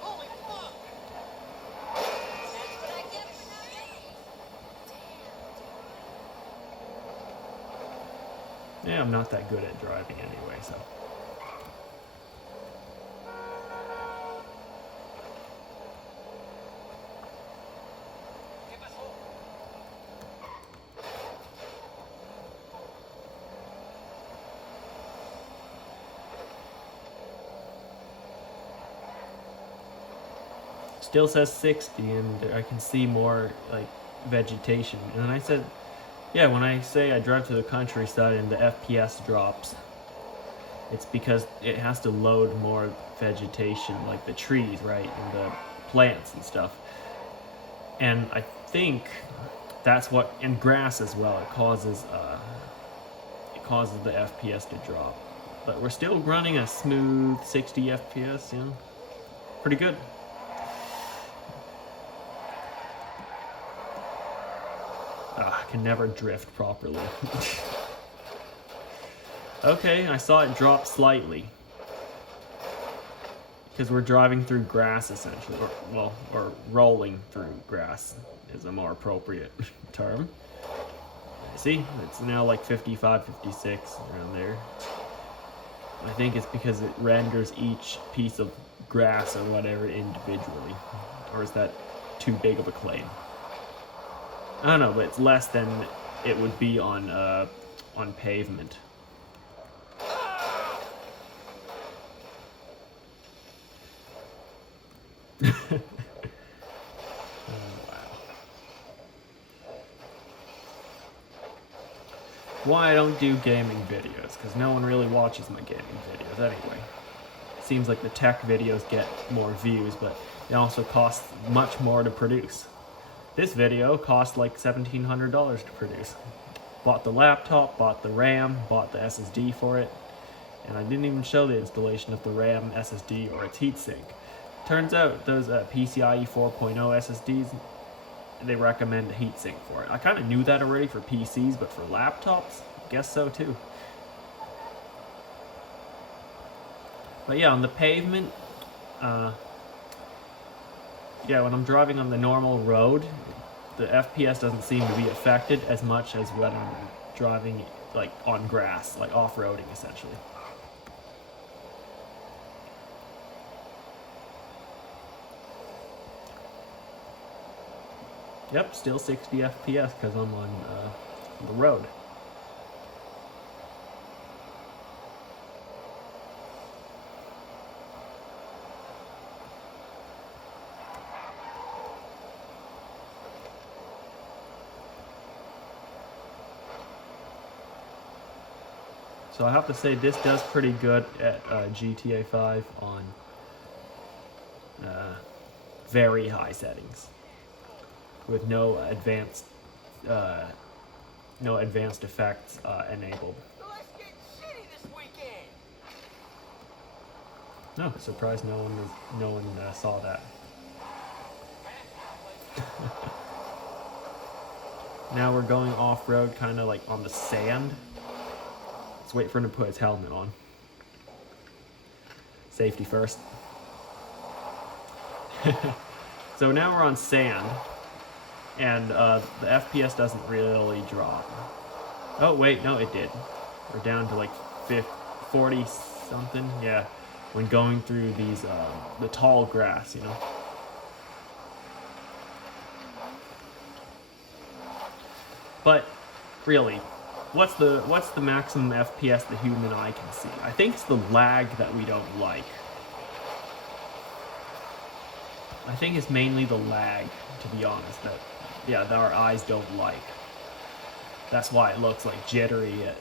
Holy fuck! That's what I get for not eating. Yeah, I'm not that good at driving anyway, so. Still says 60, and I can see more like vegetation. And then I said, yeah, when I say I drive to the countryside and the FPS drops, it's because it has to load more vegetation, like the trees, right, and the plants and stuff. And I think that's what, and grass as well. It causes the FPS to drop. But we're still running a smooth 60 FPS, you know, pretty good. I can never drift properly. Okay, I saw it drop slightly. Because we're driving through grass, essentially. Or rolling through grass is a more appropriate term. See, it's now like 55, 56, around there. I think it's because it renders each piece of grass or whatever individually. Or is that too big of a claim? I don't know, but it's less than it would be on pavement. Oh, wow. Why I don't do gaming videos, because no one really watches my gaming videos anyway. It seems like the tech videos get more views, but they also cost much more to produce. This video cost like $1,700 to produce. Bought the laptop, bought the RAM, bought the SSD for it, and I didn't even show the installation of the RAM, SSD, or its heatsink. Turns out those PCIe 4.0 SSDs, they recommend a heatsink for it. I kind of knew that already for PCs, but for laptops, I guess so too. But yeah, on the pavement, yeah, when I'm driving on the normal road, the FPS doesn't seem to be affected as much as when I'm driving like on grass, like off-roading essentially. Yep, still 60 FPS because I'm on the road. So I have to say this does pretty good at GTA 5 on very high settings with no advanced effects enabled. Let's get shitty this weekend. No, surprised no one saw that. Now we're going off-road, kind of like on the sand. Let's wait for him to put his helmet on. Safety first. So now we're on sand, and the FPS doesn't really drop. Oh wait, no it did. We're down to like 40 something, yeah, when going through these, the tall grass, you know. But really, what's the maximum FPS the human eye can see? I think it's the lag that we don't like. I think it's mainly the lag, to be honest, that our eyes don't like. That's why it looks like jittery at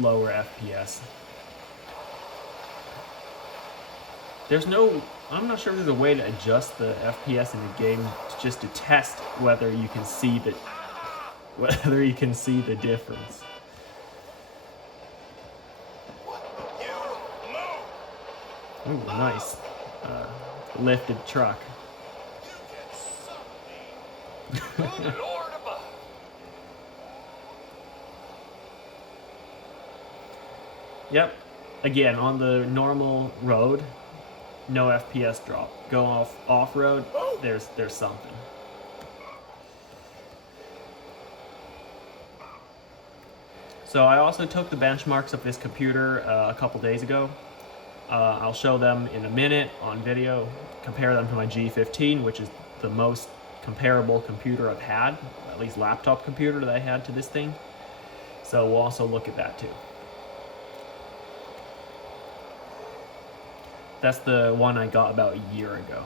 lower FPS. I'm not sure if there's a way to adjust the FPS in the game just to test whether you can see the difference. Ooh, nice. Lifted truck. Good Lord above. Yep. Again, on the normal road, no FPS drop. Go off road, there's something. So I also took the benchmarks of this computer a couple days ago. I'll show them in a minute on video. Compare them to my G15, which is the most comparable computer I've had, at least laptop computer that I had to this thing. So we'll also look at that too. That's the one I got about a year ago.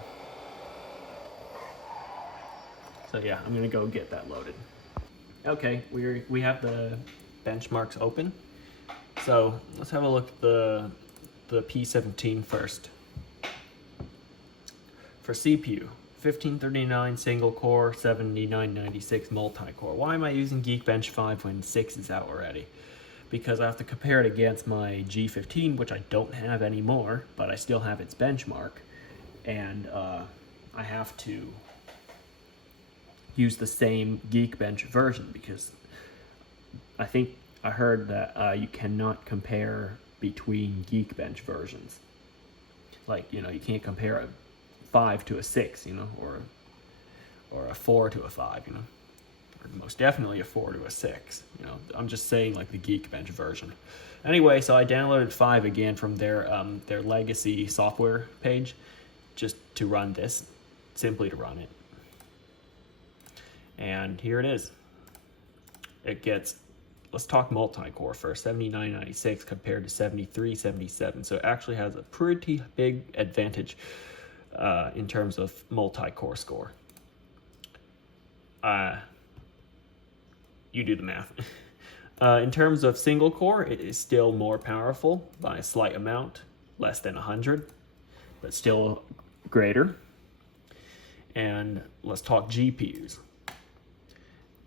So yeah, I'm gonna go get that loaded. Okay, we have the benchmarks open. So let's have a look at the P17 first. For CPU, 1539 single core, 7996 multi-core. Why am I using Geekbench 5 when 6 is out already? Because I have to compare it against my G15, which I don't have anymore, but I still have its benchmark. And I have to use the same Geekbench version because I think I heard that you cannot compare between Geekbench versions. Like, you can't compare a 5 to a 6, or a 4 to a 5, or most definitely a 4 to a 6. I'm just saying like the Geekbench version. Anyway, so I downloaded 5 again from their legacy software page just to run this, simply to run it. And here it is. It gets, let's talk multi-core first, 7996 compared to 7377. So it actually has a pretty big advantage in terms of multi-core score. You do the math. In terms of single core, it is still more powerful by a slight amount, less than 100, but still greater. And let's talk GPUs.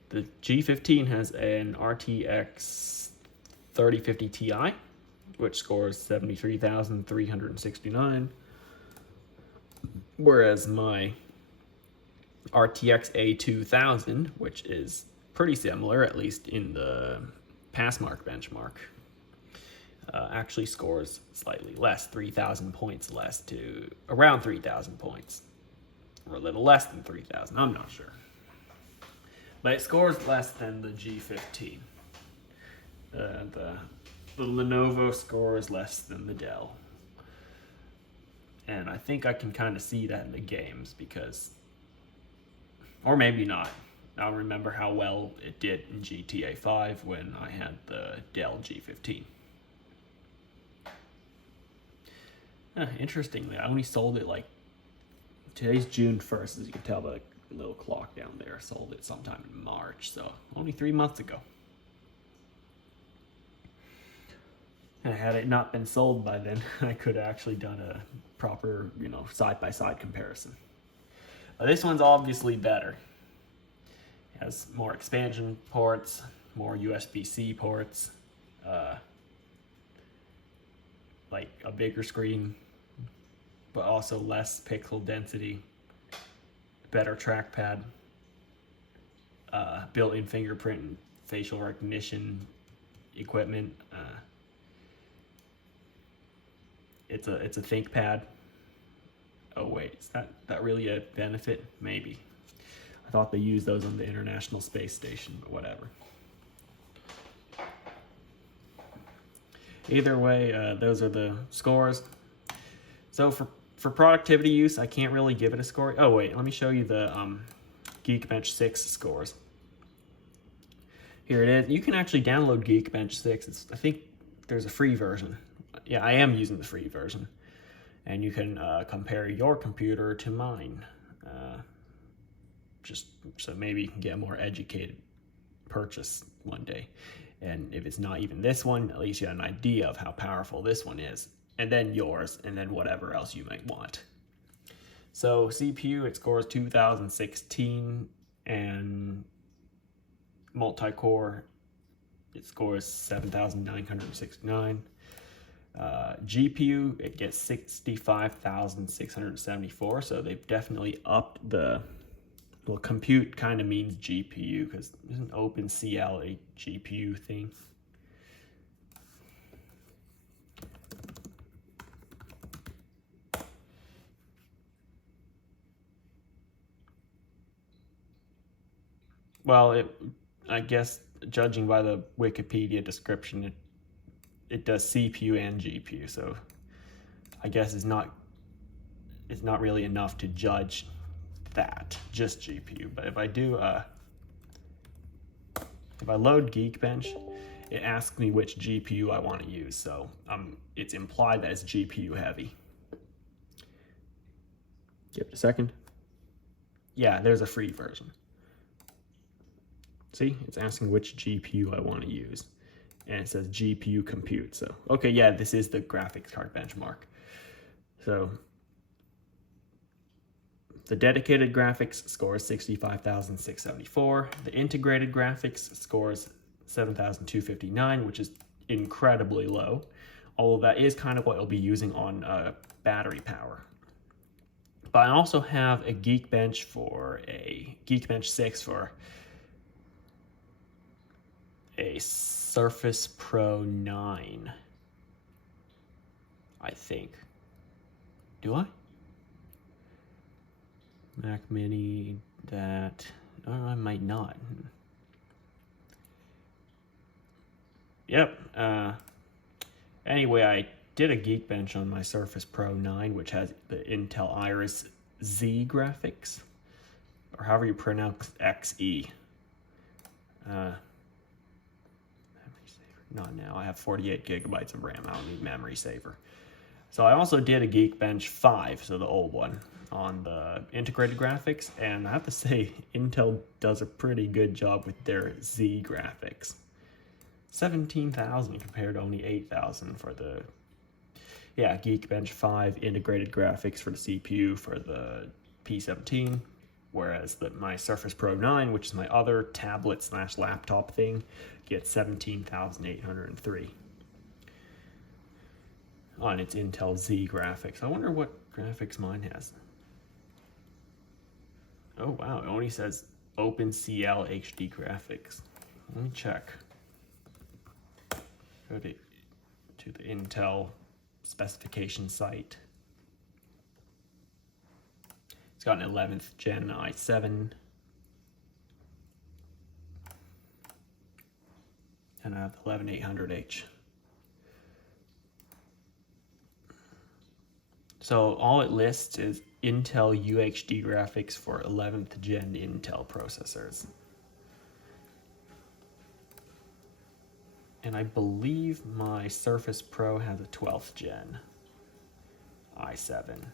The G15 has an RTX 3050 Ti, which scores 73,369, whereas my RTX A2000, which is pretty similar, at least in the Passmark benchmark, actually scores slightly less, 3,000 points less, to around 3,000 points, or a little less than 3,000, I'm not sure. But it scores less than the G15. The Lenovo scores less than the Dell. And I think I can kind of see that in the games because, or maybe not. I remember how well it did in GTA 5 when I had the Dell G15. Interestingly, I only sold it today's June 1st, as you can tell by the little clock down there. I sold it sometime in March, so only 3 months ago. And had it not been sold by then, I could have actually done a proper, side-by-side comparison. But this one's obviously better. It has more expansion ports, more USB-C ports, like a bigger screen, but also less pixel density, better trackpad, built-in fingerprint and facial recognition equipment. It's a ThinkPad. Oh wait, is that really a benefit? Maybe. I thought they used those on the International Space Station, but whatever. Either way, those are the scores. So for productivity use, I can't really give it a score. Oh wait, let me show you the Geekbench 6 scores. Here it is. You can actually download Geekbench 6. I think there's a free version. Yeah, I am using the free version. And you can compare your computer to mine. Just so maybe you can get a more educated purchase one day. And if it's not even this one, at least you have an idea of how powerful this one is. And then yours, and then whatever else you might want. So CPU, it scores 2016, and multi-core, it scores 7,969. GPU, it gets 65,674, so they've definitely upped the, well, compute kind of means GPU, because isn't OpenCL a GPU thing? Well, I guess judging by the Wikipedia description, it does CPU and GPU, so I guess it's not really enough to judge that, just GPU. But if I do, if I load Geekbench, it asks me which GPU I want to use, so it's implied that it's GPU heavy. Give it a second. Yeah, there's a free version. See, it's asking which GPU I want to use. And it says GPU compute. So, okay, yeah, this is the graphics card benchmark. So, the dedicated graphics scores 65,674. The integrated graphics scores 7,259, which is incredibly low. Although that is kind of what you'll be using on battery power. But I also have a Geekbench 6 for a Surface Pro 9, I think. Do I? Mac Mini, that, or I might not. Yep. Anyway, I did a Geekbench on my Surface Pro 9, which has the Intel Iris Z graphics, or however you pronounce XE. Not now. I have 48 gigabytes of RAM. I don't need memory saver. So I also did a Geekbench 5, so the old one, on the integrated graphics, and I have to say Intel does a pretty good job with their Z graphics. 17,000 compared to only 8,000 for the Geekbench 5 integrated graphics for the CPU for the P17, whereas my Surface Pro 9, which is my other tablet/laptop thing, gets 17,803 on its Intel Z graphics. I wonder what graphics mine has. Oh wow, it only says OpenCL HD graphics. Let me check. Go to the Intel specification site. It's got an 11th gen i7. And I have the 11800H. So all it lists is Intel UHD graphics for 11th gen Intel processors. And I believe my Surface Pro has a 12th gen i7.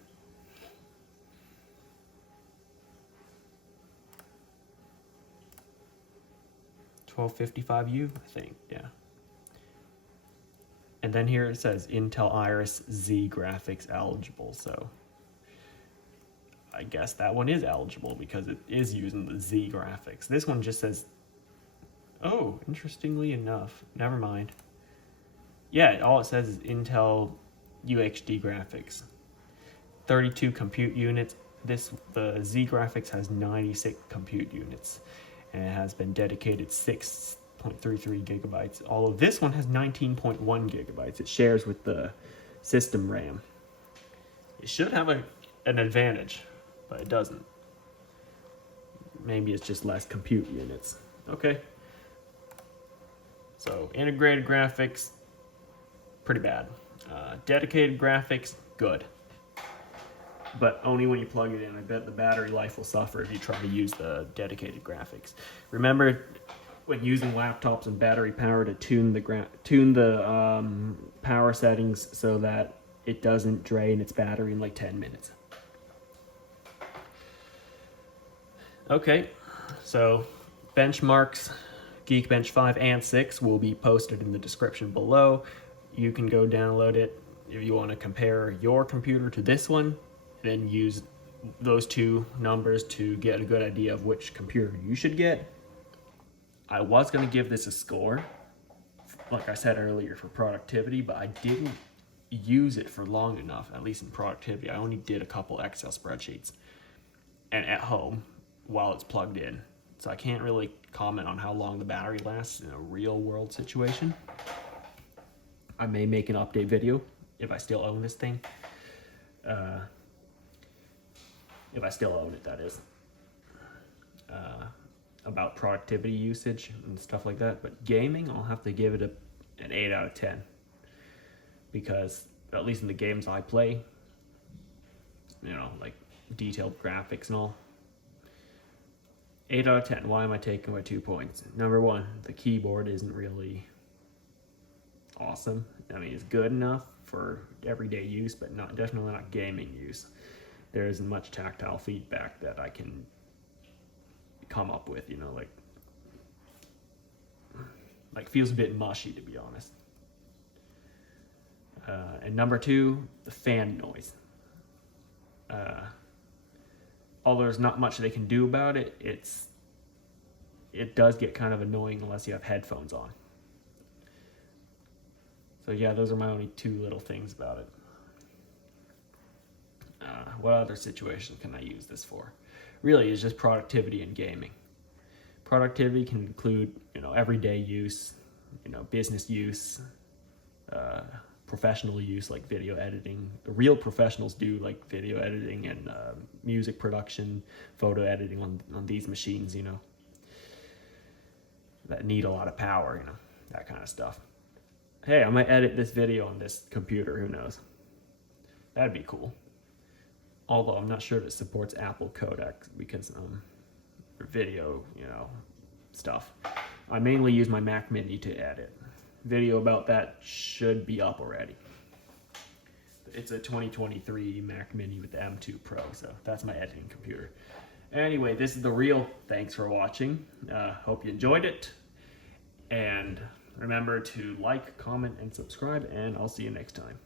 1255U, I think, yeah. And then here it says Intel Iris Z graphics eligible, so I guess that one is eligible because it is using the Z graphics. This one just says, oh, interestingly enough, never mind. Yeah, all it says is Intel UHD graphics. 32 compute units. The Z graphics has 96 compute units. And it has been dedicated 6.33 gigabytes. All of this one has 19.1 gigabytes. It shares with the system RAM. It should have an advantage, but it doesn't. Maybe it's just less compute units. Okay. So integrated graphics, pretty bad. Dedicated graphics, good. But only when you plug it in. I bet the battery life will suffer if you try to use the dedicated graphics. Remember, when using laptops and battery power to tune the power settings so that it doesn't drain its battery in like 10 minutes. Okay, so benchmarks, Geekbench 5 and 6 will be posted in the description below. You can go download it if you want to compare your computer to this one, then use those two numbers to get a good idea of which computer you should get. I was going to give this a score, like I said earlier, for productivity, but I didn't use it for long enough, at least in productivity. I only did a couple Excel spreadsheets and at home while it's plugged in. So I can't really comment on how long the battery lasts in a real world situation. I may make an update video if I still own this thing. If I still own it, that is. About productivity usage and stuff like that. But gaming, I'll have to give it an 8 out of 10. Because, at least in the games I play, you know, like detailed graphics and all, 8 out of 10. Why am I taking away 2 points? Number one, the keyboard isn't really awesome. I mean, it's good enough for everyday use, but definitely not gaming use. There isn't much tactile feedback that I can come up with, you know, like feels a bit mushy, to be honest. And number two, the fan noise. Although there's not much they can do about it, it does get kind of annoying unless you have headphones on. So yeah, those are my only two little things about it. What other situation can I use this for? Really, it's just productivity and gaming. Productivity can include, you know, everyday use, you know, business use, professional use like video editing. The real professionals do like video editing and music production, photo editing on these machines, you know, that need a lot of power, you know, that kind of stuff. Hey, I might edit this video on this computer, who knows? That'd be cool. Although I'm not sure if it supports Apple codecs because video, you know, stuff. I mainly use my Mac Mini to edit. Video about that should be up already. It's a 2023 Mac Mini with the M2 Pro, so that's my editing computer. Anyway, this is the real. Thanks for watching. Hope you enjoyed it. And remember to like, comment, and subscribe, and I'll see you next time.